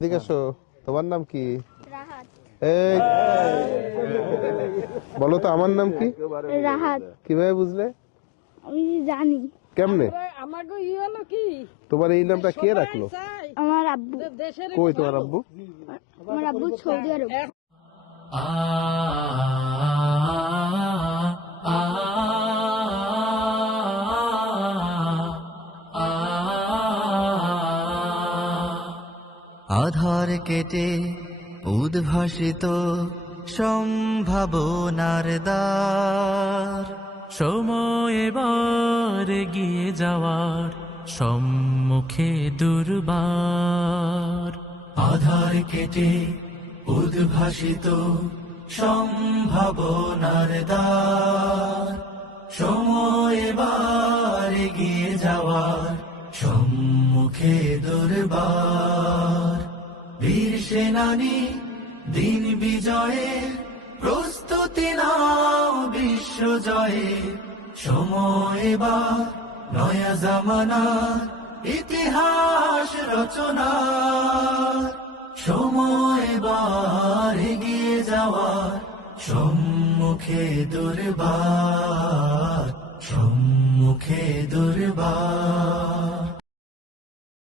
এদিকে এসো। তোমার নাম কি? রাহাত। এই বলো তো আমার নাম কি? রাহাত। কিভাবে বুঝলে? আমি জানি। কেমনে? আমাকে ই হলো কি তোমার এই নামটা কে রাখলো? আমার আব্বু। দেশের কই তোমার আব্বু? আমার আব্বু সৌদি আরব। আধার কেটে উদ্ভাসিত সম্ভাবনার দ্বার, সময় এবার এগিয়ে যাওয়ার সম্মুখে দুর্বার। আধার কেটে উদ্ভাসিত সম্ভাবনার দ্বার, সময় এবার এগিয়ে যাওয়ার সম্মুখে দুর্বার। বীর সেনানী দিন বিজয়ে প্রস্তুতি নাও বিশ্ব জয়ে, সময় এবার নয়া জামানার ইতিহাস রচনার, সময় এবার এগিয়ে যাওয়ার সম্মুখে দুর্বার, সম্মুখে দুর্বার।